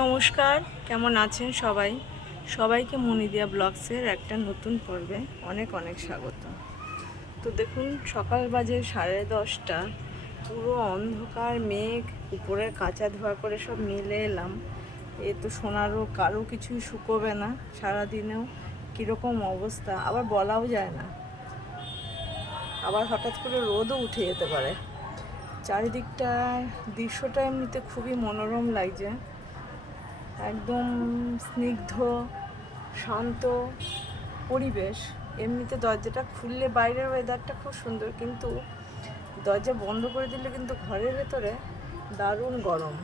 নমস্কার, কেমন আছেন সবাই? সবাইকে মনিদিয়া ব্লগসের একটা নতুন পর্বে অনেক অনেক স্বাগত। তো দেখুন, সকাল বাজে সাড়ে দশটা, পুরো অন্ধকার, মেঘ উপরে কাঁচা ধোয়া করে সব মিলে এলাম। এ তো সোনারও কারও কিছুই শুকোবে না সারাদিনেও, কীরকম অবস্থা, আবার বলাও যায় না। আবার হঠাৎ করে রোদও উঠে যেতে পারে। চারিদিকটা দৃশ্যটা এমনিতে খুবই মনোরম লাগছে। একদম স্নিগ্ধ, শান্ত পরিবেশ। এমনিতে দরজাটা খুললে বাইরের ওয়েদারটা খুব সুন্দর, কিন্তু দরজা বন্ধ করে দিলে কিন্তু ঘরের ভেতরে দারুণ গরম।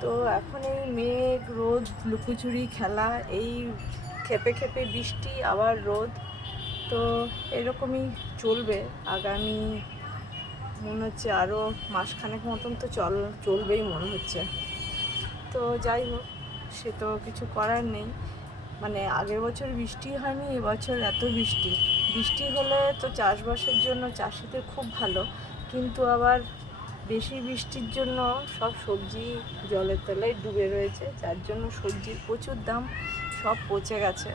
তো এখন এই মেঘ, রোদ, লুকোচুরি, খেলা, এই খেপে খেপে বৃষ্টি, আবার রোদ, তো এরকমই চলবে। আগামী মনে হচ্ছে আরও মাসখানেক মতন তো চল, চলবেই মনে হচ্ছে। তো যাই হোক, সে তো কিছু করার নেই। মানে আগের বছর বৃষ্টি হয়নি, এবছর এত বৃষ্টি। বৃষ্টি হলে তো চাষবাসের জন্য চাষিদের খুব ভালো, কিন্তু আবার বেশি বৃষ্টির জন্য সব সবজি জলের তলায় ডুবে রয়েছে, যার জন্য সবজির প্রচুর দাম সব পচে গেছে।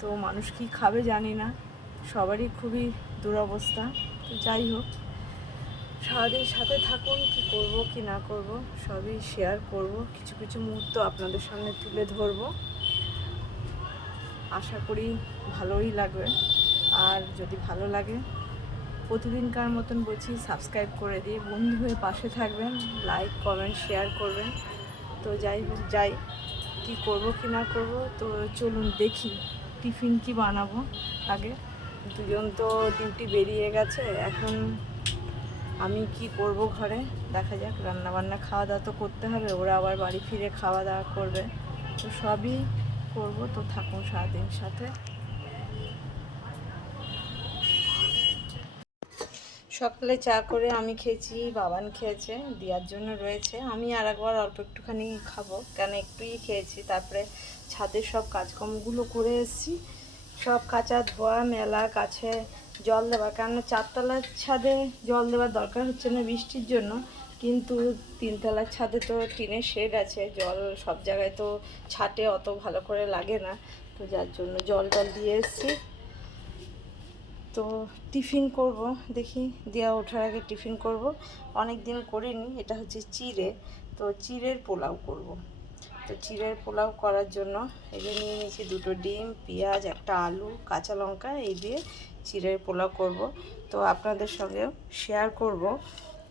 তো মানুষ কি খাবে জানি না, সবারই খুবই দুরবস্থা। তো যাই হোক সারাদিন সাথে থাকুন, কি করব, কি না করব, সবই শেয়ার করব। কিছু কিছু মুহূর্ত আপনাদের সামনে তুলে ধরব। আশা করি ভালোই লাগবে। আর যদি ভালো লাগে, প্রতিদিনকার মতন বলছি সাবস্ক্রাইব করে দিয়ে বন্ধু হয়ে পাশে থাকবেন লাইক কমেন্ট শেয়ার করবেন। তো যাই যাই, কি করব, কি না করব, তো চলুন দেখি টিফিন কি বানাবো। আগে দুজন তো ডিউটি বেরিয়ে গেছে, এখন আমি কি করব ঘরে? দেখা যাক রান্না বান্না খাওয়া দাওয়া তো করতে হবে, ওরা আবার বাড়ি ফিরে খাওয়া দাওয়া করবে। তো সবই করব, তো থাকুন সারাদিন সাথে। সকালে চা করে আমি খেয়েছি, বাবান খেয়েছে দেওয়ার জন্য রয়েছে। আমি আর একবার অল্প একটুখানি খাব, কেন একটুই খেয়েছি। তারপরে ছাদের সব কাজকর্মগুলো করে এসেছি। সব কাঁচা ধোয়া, মেলা, কাছে জল দেওয়া কারণ চারতলার ছাদে জল দেওয়ার দরকার হচ্ছে না বৃষ্টির জন্য। কিন্তু তিনতলার ছাদে তো টিনের শেড আছে, জল সব জায়গায় তো ছাটে অত ভালো করে লাগে না। তো যার জন্য জল টল দিয়ে এসেছি। তো টিফিন করব, দেখি দেওয়া ওঠার আগে টিফিন করব। অনেক দিন করিনি, এটা হচ্ছে চিড়ে। তো চিড়ের পোলাও করব। তো চিড়ের পোলাও করার জন্য। এই যে নিয়ে নিয়েছি দুটো ডিম, পেঁয়াজ, একটা আলু, কাঁচা লঙ্কা, এই দিয়ে চিড়ের পোলাও করব। তো আপনাদের সঙ্গেও শেয়ার করব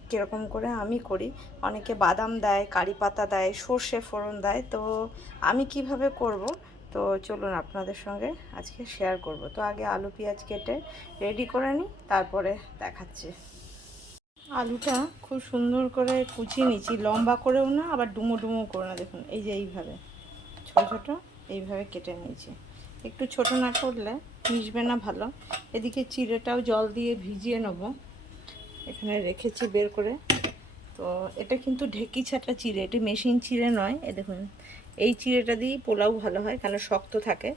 কীরকম করে আমি করি। অনেকে বাদাম দেয়, কারি পাতা দেয়, সর্ষে ফোড়ন দেয়, তো আমি কীভাবে করব? তো চলুন আপনাদের সঙ্গে আজকে শেয়ার করব। তো আগে আলু, পেঁয়াজ কেটে রেডি করে নিই, তারপরে দেখাচ্ছি। আলুটা খুব সুন্দর করে কুচিয়ে নিচ্ছি। লম্বা করেও না, আবার ডুমো ডুমো করে না। দেখুন, এই যে এইভাবে। ছোটো ছোটো এইভাবে কেটে নিয়েছি। একটু ছোট না করলে মিশবে না ভালো। এদিকে চিড়েটাও জল দিয়ে ভিজিয়ে নেব। এখানে রেখেছি বের করে। তো এটা কিন্তু ঢেকি ছাটা চিড়ে, এটি মেশিন চিড়ে নয়। এ দেখুন, এই চিড়েটা দিয়েই পোলাও ভালো হয়, কেন শক্ত থাকে।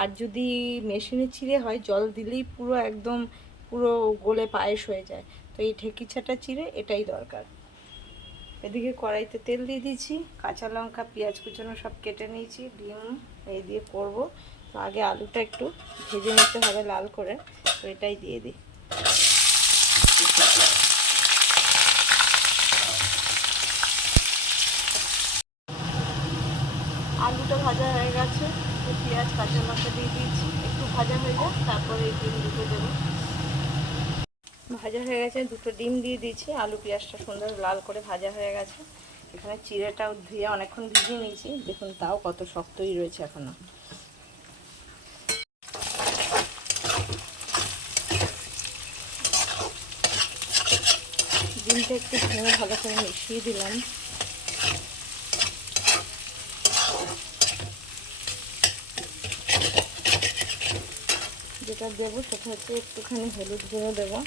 আর যদি মেশিনে চিড়ে হয়, জল দিলেই পুরো একদম পুরো গোলে পায়েস হয়ে যায়। তো এই ঢেকি ছাটা চিড়ে এটাই দরকার। এদিকে কড়াইতে তেল দিয়ে দিয়েছি, কাঁচা লঙ্কা, পেঁয়াজ কুচানো সব কেটে নিয়েছি, ডিম এই দিয়ে করব। তো আগে আলুটা একটু ভেজে নিতে হবে লাল করে, তো এটাই দিয়ে দিই। আলুটা ভাজা হয়ে গেছে পেঁয়াজ, কাঁচা লঙ্কা দিয়ে দিয়েছি, একটু ভাজা হয়ে যায় তারপরে এই ডিম দুটো দেবো। ভাজা হয়ে গেছে। দুটো ডিম দিয়ে দিয়েছি। আলু পেঁয়াজটা সুন্দর লাল করে ভাজা হয়ে গেছে। এখানে চিড়েটাও ধুয়ে অনেকক্ষণ ভিজিয়ে নিয়েছি। দেখুন তাও কত শক্তই রয়েছে এখনও। ডিমটা একটু ভেঙে ভালো করে মিশিয়ে দিলাম। যেটা দেবো সেটা হচ্ছে একটুখানি হলুদ গুঁড়ো দেবো।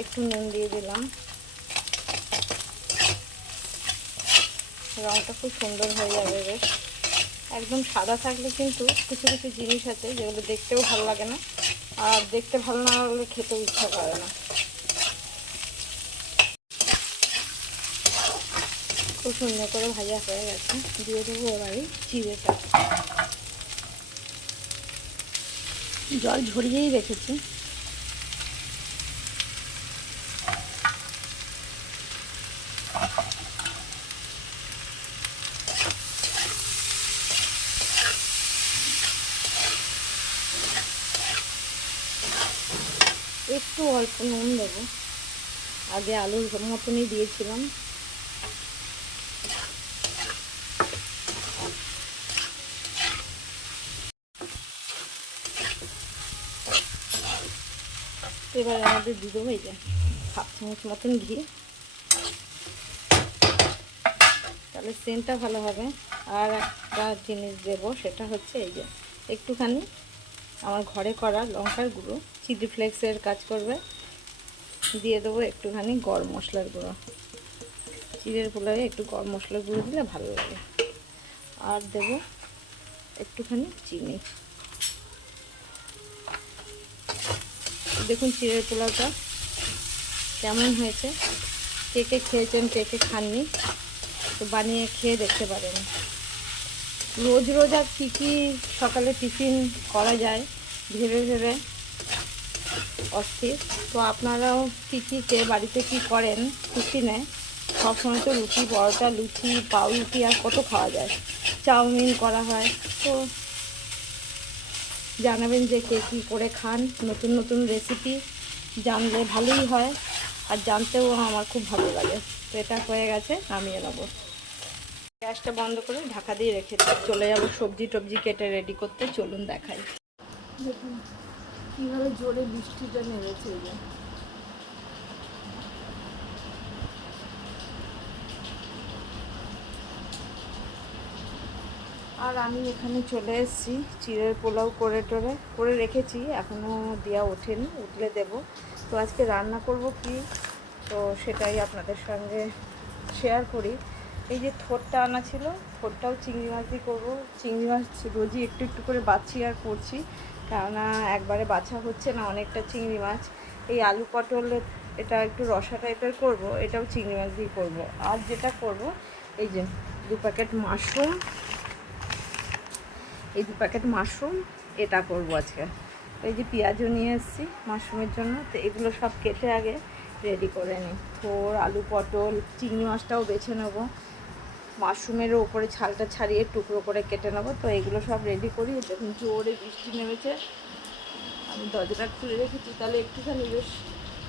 একটু নুন দিয়ে দিলাম। রঙটা খুব সুন্দর হয়ে যাবে বেশ। একদম সাদা থাকলে কিন্তু কিছু কিছু জিনিস আছে যেগুলো দেখতেও ভালো লাগে না। আর দেখতে ভালো না লাগলে খেতেও ইচ্ছা করে না। খুব সুন্দর করে ভাজা হয়ে গেছে। দিয়ে দেবো এবারে চিড়েটা জল ঝরিয়েই রেখেছি। একটু অল্প নুন দেবো। আগে আলুর মতনই দিয়েছিলাম। এবার আমাদের দিয়ে দেবো এই যে হাফ চামচ মতন ঘি। তাহলে সেন্টটা ভালো হবে। আর একটা জিনিস দেবো, সেটা হচ্ছে এই যে একটুখানি আমার ঘরে করা লঙ্কার গুঁড়ো চিলি ফ্লেক্সের কাজ করবে। দিয়ে দেবো একটুখানি গরম মশলার গুঁড়ো। চিড়ের পোলাওয়ে একটু গরম মশলার গুঁড়ো দিলে ভালো লাগে। আর দেব একটুখানি চিনি। দেখুন চিড়ের পোলাওটা কেমন হয়েছে। কে কে খেয়েছেন, কে কে খাননি, তো বানিয়ে খেয়ে দেখতে পারেন। রোজ রোজ আর কী কী সকালে টিফিন করা যায় ভেবে ভেবে অস্থির। তো আপনারাও কী কী খেয়ে বাড়িতে কী করেন টিফিনে? সবসময় তো রুটি, পরোটা, লুচি, পাউরুটি আর কত খাওয়া যায়? চাউমিন করা হয়। তো জানাবেন যে কে কী করে খান। নতুন নতুন রেসিপি জানলে ভালোই হয়। আর জানতেও আমার খুব ভালো লাগে। তো এটা হয়ে গেছে, নামিয়ে নেব। গ্যাসটা বন্ধ করে ঢাকা দিয়ে রেখে চলে যাব সবজি টবজি কেটে রেডি করতে। চলুন দেখাই। দেখুন, কীভাবে জোরে বৃষ্টিটা নেমেছে যে। আর আমি এখানে চলে এসেছি, চিড়ের পোলাও করে টোরে, করে রেখেছি এখনও দেওয়া ওঠেনি উঠলে দেব। তো আজকে রান্না করব কি? তো সেটাই আপনাদের সঙ্গে শেয়ার করি। এই যে থোরটা আনা ছিল, থোরটাও চিংড়ি মাছ দিয়ে করব। চিংড়ি মাছ রোজই একটু একটু করে বাছি আর করছি। কেননা একবারে বাছা হচ্ছে না, অনেকটা চিংড়ি মাছ। এই আলু পটল, এটা একটু রসা টাইপের করব, এটাও চিংড়ি মাছ দিয়ে করব। আর যেটা করব, এই যে দু প্যাকেট মাশরুম এই দু প্যাকেট মাশরুম এটা করব আজকে। এই যে পেঁয়াজও নিয়ে এসেছি মাশরুমের জন্য, তো এগুলো সব কেটে আগে রেডি করে নিই। থোর, আলু পটল, চিংড়ি মাছটাও বেছে নেব। মাশরুমেরও ওপরে ছালটা ছাড়িয়ে টুকরো করে কেটে নেব। তো এগুলো সব রেডি করি। দেখুন জোরে বৃষ্টি নেমেছে। আমি দরজাটা খুলে রেখেছি, তাহলে একটুখানি বেশ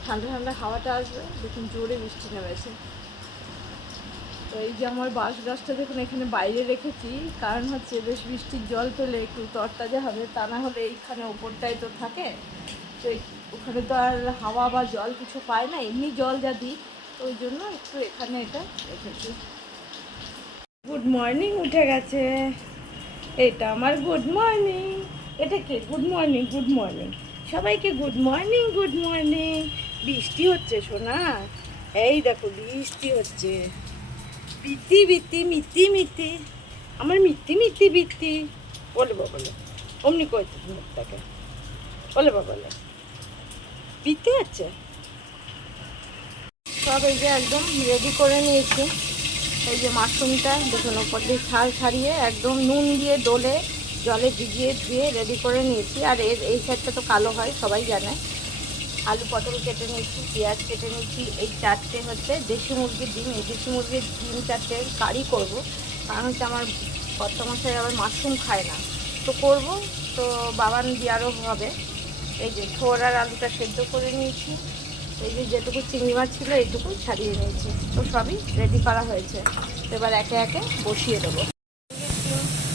ঠান্ডা ঠান্ডা হাওয়াটা আসবে। দেখুন জোরে বৃষ্টি নেমেছে। তো এই যে আমার বাঁশ গাছটা দেখুন এখানে বাইরে রেখেছি। কারণ হচ্ছে বেশ বৃষ্টির জল পেলে একটু তরতাজা হবে, তা না হলে এইখানে ওপরটাই তো থাকে। তো ওখানে তো আর হাওয়া বা জল কিছু পায় না, এমনি জল যা দিই তো ওই জন্য একটু এখানে এটা রেখেছি। গুড মর্নিং উঠে গেছে। এটা আমার গুড মর্নিং এটা কে? গুড মর্নিং গুড মর্নিং সবাইকে গুড মর্নিং গুড মর্নিং বৃষ্টি হচ্ছে, সোনা। এই দেখো, বৃষ্টি হচ্ছে। বিত্তি বিত্তি মিত্তি মিত্তি আমার মিত্তি মিত্তি বৃত্তি বলে বলে। অমনি করেছে মুখটাকে? বলে বলে। বিত্তি হচ্ছে? সব এই যে একদম রেডি করে নিয়েছি। এই যে মাশরুমটা, দেখুন ওপর দিয়ে ছাল ছাড়িয়ে একদম নুন দিয়ে ডলে জলে ভিজিয়ে ধুয়ে রেডি করে নিয়েছি। আর এর, এই সাইডটা তো কালো হয়, সবাই জানে। আলু পটল কেটে নিয়েছি, পেঁয়াজ কেটে নিয়েছি, এই চারটে হচ্ছে দেশি মুরগির ডিম। এই দেশি মুরগির ডিম চারটে কারি করব, কারণ হচ্ছে আমার কর্তামশাই আবার মাশরুম খায় না। তো করব, তো বাবান দিয়ারও হবে। এই যে আর আলুটা সেদ্ধ করে নিয়েছি। এই যে যেটুকু চিংড়ি মাছ ছিল, এইটুকু ছাড়িয়ে নিয়েছি। তো সবই রেডি করা হয়েছে। এবার একে একে বসিয়ে দেবো।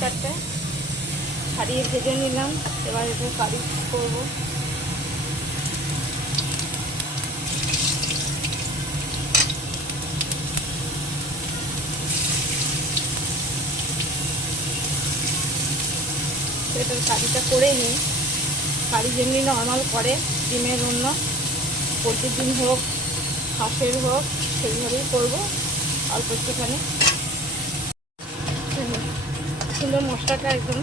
চারটে। ছাড়িয়ে ভেজে নিলাম। এবার এটা কারি করব। এটার কারিটা করে নিই। কারি যেমনি নর্মাল করে, ডিমের অন্য ডিম হোক হাঁসের হোক, সেইভাবেই করব, অল্প একটুখানি। সুন্দর মশলাটা একদম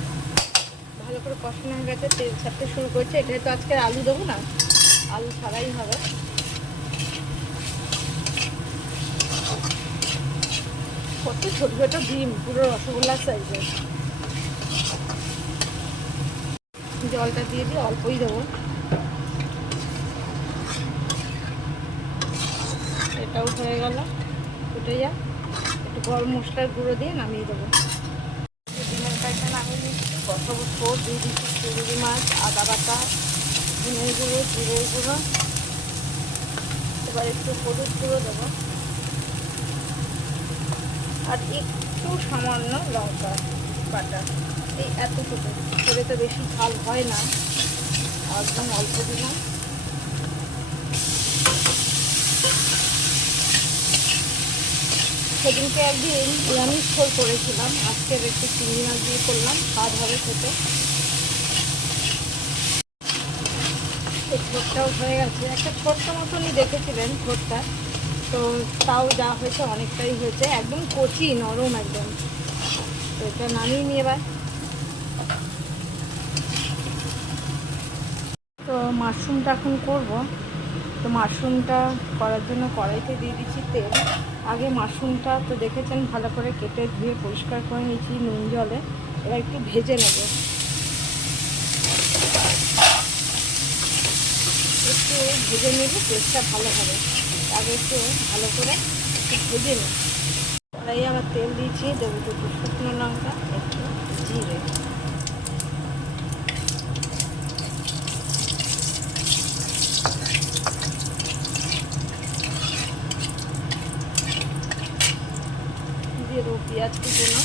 ভালো করে কষানো হয়ে গেছে, তেল ছাড়তে শুরু করেছে। এটাই তো আজকে আলু দেবো না, আলু ছাড়াই হবে। কত ছোট ছোট ডিম, পুরো রসগোল্লার সাইজের জলটা দিয়ে দিয়ে অল্পই দেবো। এটাও হয়ে গেল। ফুটে যা একটু গরম মশলার গুঁড়ো দিয়ে নামিয়ে দেবো। ডিমের কাইটা নামিয়ে দিচ্ছি বসাবো ফোর দিয়ে দিচ্ছি চিংড়ি মাছ, আদা বাটা, ধনের গুঁড়ো, জিরের গুঁড়ো। এবার একটু হলুদ গুঁড়ো দেবো। আর একটু সামান্য লঙ্কা বাটা। এই এতটুকু। করে তো বেশি ঝাল হয় না। একদম অল্প দিলাম। সেদিনকে একদিন নিরামিষ ঝোল করেছিলাম। আজকের একটু চিংড়ি মাছ দিয়ে করলাম, স্বাদ হবে খেতে। ঝোরটাও হয়ে গেছে। একটা ছোট্ট মতনই দেখেছিলেন ঝোরটা তো তাও যা হয়েছে অনেকটাই হয়েছে। একদম কচি, নরম একদম। তো এটা নামিয়ে নিয়ে এবার। তো মাশরুমটা এখন করব। তো মাশরুমটা করার জন্য কড়াইতে দিয়ে দিচ্ছি তেল। আগে মাশরুমটা তো দেখেছেন, ভালো করে কেটে ধুয়ে পরিষ্কার করে নিয়েছি নুন জলে। এবার একটু ভেজে নেব। একটু ভেজে নেব টেস্টটা ভালো হবে। আগে একটু ভালো করে একটু ভেজে নেব। আবার তেল দিয়েছি, দেবো দুটো শুকনো লঙ্কা, একটু জিরে দিয়ে দেবো পেঁয়াজ কুচোনো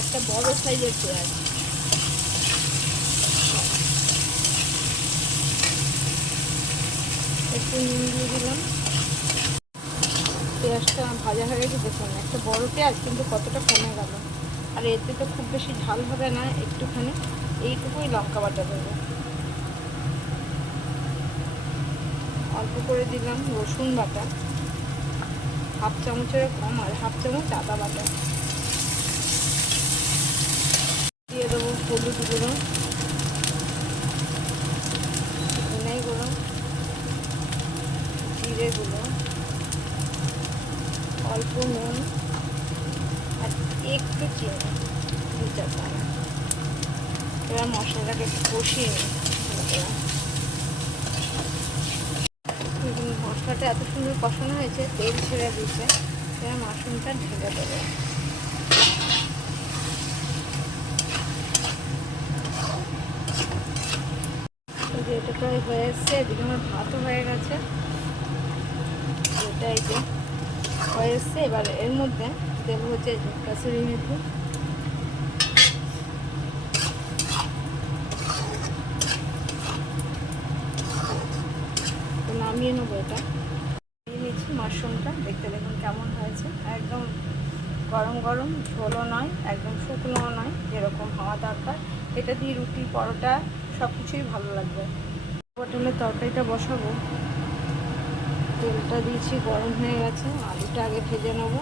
একটা বড় সাইজের পেঁয়াজ একটু নুন দিয়ে দিলাম। পেঁয়াজটা ভাজা হয়ে গেছে, দেখুন, একটা বড় পেঁয়াজ, কিন্তু কতটা কমে গেল। আর এতে তো খুব বেশি ঝাল হবে না, একটুখানি এইটুকুই লঙ্কা বাটা দেবো। অল্প করে দিলাম রসুন বাটা। হাফ চামচের কম, আর হাফ চামচ আদা বাটা দিয়ে দেবো হলুদ গুঁড়ো ধনে গুঁড়ো জিরে গুঁড়ো। অল্প নুন। আর একটু চিনি। দু চার দানা এবার মশলাটাকে কষিয়ে মশলাটা এত সুন্দর কষানো হয়েছে, তেল ছেড়ে দিয়েছে। এবার মাশরুমটা ঢেলে দেবো এই যে এটা প্রায় হয়ে এসছে এদিকে আমার ভাতও হয়ে গেছে। এটা এই যে হয়ে এসছে এবার এর মধ্যে দেবো হচ্ছে কাসুরি মেথি। নামিয়ে নেব এটা। নিয়ে নিচ্ছি মাশরুমটা, দেখতে দেখুন কেমন হয়েছে। একদম গরম গরম, ঝোলও নয়, একদম শুকনোও নয়, যেরকম হওয়া দরকার। এটা দিয়ে রুটি, পরোটা সব কিছুই ভালো লাগবে। পটলের তরকারিটা বসাবো। তেলটা দিয়েছি, গরম হয়ে গেছে। আলুটা আগে ভেজে নেব।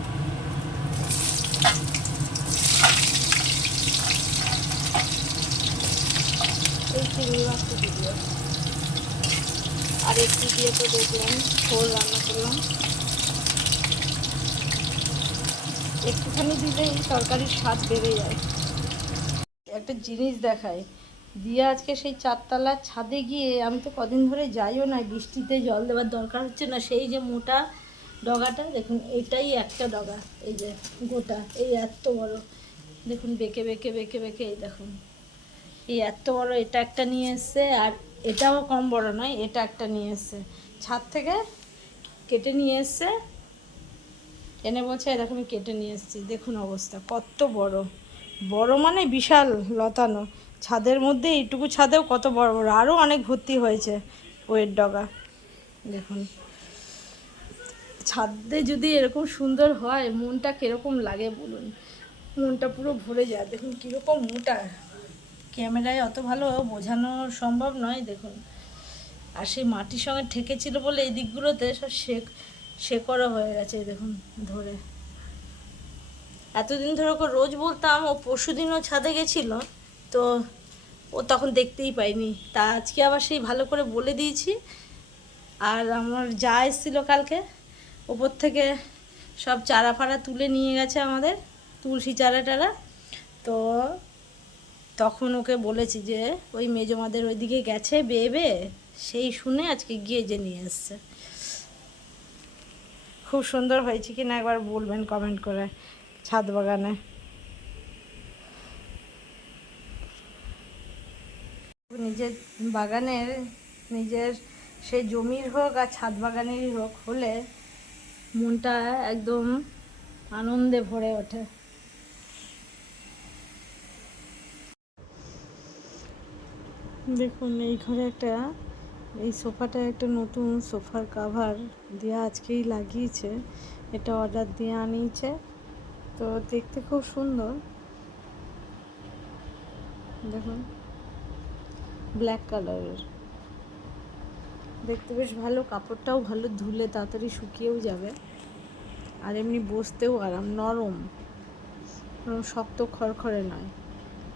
এই মাছটা আর একটু দিয়ে তো দেখলাম, ঝোল রান্না করলাম। একটুখানি দিলেই তরকারির স্বাদ বেড়ে যায়। একটা জিনিস দেখায় দিয়ে আজকে সেই চারতলার ছাদে গিয়ে আমি তো কদিন ধরে যাইও না বৃষ্টিতে জল দেওয়ার দরকার হচ্ছে না। সেই যে মোটা ডগাটা, দেখুন, এটাই একটা ডগা, এই যে গোটা, এই এত বড়। দেখুন, বেঁকে বেঁকে বেঁকে বেঁকে, এই দেখুন। এই এত বড়, এটা একটা নিয়ে এসছে, আর এটাও কম বড় নয়, এটা একটা নিয়ে এসছে। ছাদ থেকে কেটে নিয়ে এসছে। এনে বলছে এরকম কেটে নিয়ে এসেছি, দেখুন অবস্থা, কত বড়। বড় মানে বিশাল, লতানো। ছাদের মধ্যে, এইটুকু ছাদেও কত বড় বড়। আরও অনেক ভর্তি হয়েছে ওয়ের ডগা। দেখুন। ছাদে যদি এরকম সুন্দর হয়, মনটা কীরকম লাগে বলুন? মনটা পুরো ভরে যায়। দেখুন কীরকম মোটা। ক্যামেরায় অত ভালো বোঝানো সম্ভব নয়, দেখুন। আর সেই মাটির সঙ্গে ঠেকেছিল বলে এই দিকগুলোতে সব শেক, শেকড়ও হয়ে গেছে দেখুন, ধরে। এতদিন ধরে রোজ বলতাম, ও পরশু দিনও ছাদে গেছিল তো ও তখন দেখতেই পাইনি। তা আজকে আবার সেই ভালো করে বলে দিয়েছি। আর আমার যা এসেছিল কালকে, ওপর থেকে সব চারা ফাড়া তুলে নিয়ে গেছে আমাদের, তুলসী চারা টারা। তো তখন ওকে বলেছি যে, ওই মেজমাদের ওইদিকে গেছে বেয়ে সেই শুনে আজকে গিয়ে যে নিয়ে এসছে। খুব সুন্দর হয়েছে কিনা একবার বলবেন কমেন্ট করে ছাদ বাগানে। নিজের বাগানের, নিজের সে জমির হোক আর ছাদ বাগানেরই হোক, হলে মনটা একদম আনন্দে ভরে ওঠে। দেখুন, এই ঘরে একটা, এই সোফাটা একটা নতুন সোফার কাভার দিয়ে আজকেই লাগিয়েছে। এটা অর্ডার দিয়ে আনিয়েছে। তো দেখতে খুব সুন্দর। দেখুন। ব্ল্যাক কালারের দেখতে বেশ ভালো, কাপড়টাও ভালো, ধুলে তাড়াতাড়ি শুকিয়েও যাবে। আর এমনি বসতেও আরাম, নরম। শক্ত খড়খড়ে নয়।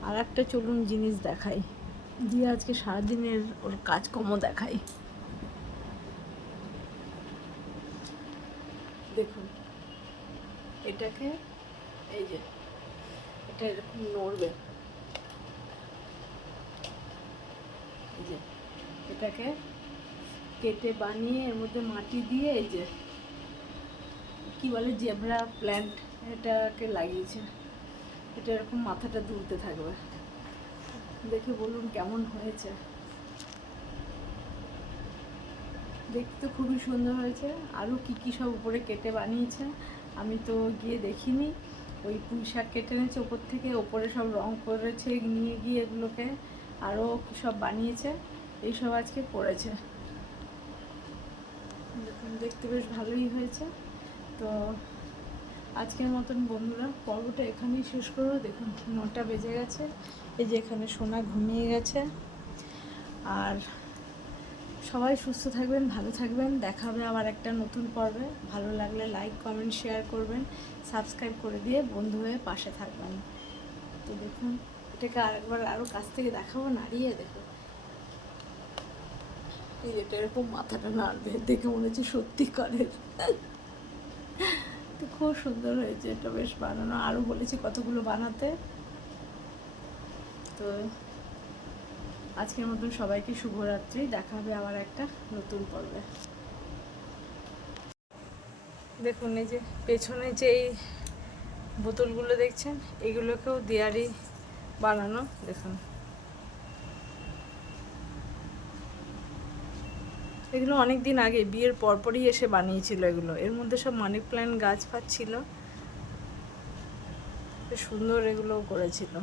আর একটা চলুন জিনিস দেখাই। দিয়ে আজকে সারাদিনের ওর কাজকর্ম দেখাই। দেখুন, এটাকে, এই যে, এটা এরকম নড়বে এই যে এটাকে কেটে বানিয়ে এর মধ্যে মাটি দিয়ে এই যে, কি বলে জেব্রা প্ল্যান্ট এটাকে লাগিয়েছে। এটা এরকম মাথাটা দুলতে থাকবে। দেখে বলুন কেমন হয়েছে। দেখতে খুবই সুন্দর হয়েছে। আরও কি কি সব উপরে কেটে বানিয়েছে, আমি তো গিয়ে দেখিনি। ওই পুঁই শাক কেটে এনেছে ওপর থেকে, ওপরে সব রং করেছে, নিয়ে গিয়ে এগুলোকে আরও সব বানিয়েছে। এইসব আজকে দেখুন, দেখতে বেশ ভালোই হয়েছে। তো আজকের মতন বন্ধুরা, পর্বটা এখানেই শেষ করব। দেখুন, নটা বেজে গেছে। এই যে এখানে সোনা ঘুমিয়ে গেছে। আর সবাই সুস্থ থাকবেন, ভালো থাকবেন। দেখা হবে আবার একটা নতুন পর্বে। ভালো লাগলে লাইক কমেন্ট শেয়ার করবেন। সাবস্ক্রাইব করে দিয়ে বন্ধু হয়ে পাশে থাকবেন। তো দেখুন, এটাকে আরেকবার আরও কাছ থেকে দেখাবো, নাড়িয়ে দেখুন। এই এটা এরকম মাথাটা নাড়বে, দেখে মনে হচ্ছে সত্যি করে তো খুব সুন্দর হয়েছে, এটা বেশ বানানো। আরও বলেছি কতগুলো বানাতে। তো আজকের মতন সবাইকে শুভরাত্রি, দেখা হবে আবার একটা নতুন পর্বে। দেখুন, এই যে পেছনে যে এই বোতলগুলো দেখছেন, এগুলোকেও দেয়ারি বানানো। দেখুন। এগুলো অনেক দিন আগে, বিয়ের পরপরই এসে বানিয়েছিল এগুলো। এর মধ্যে সব মানি প্ল্যান্ট গাছ ফাছ ছিল। সুন্দর এগুলোও করেছিল।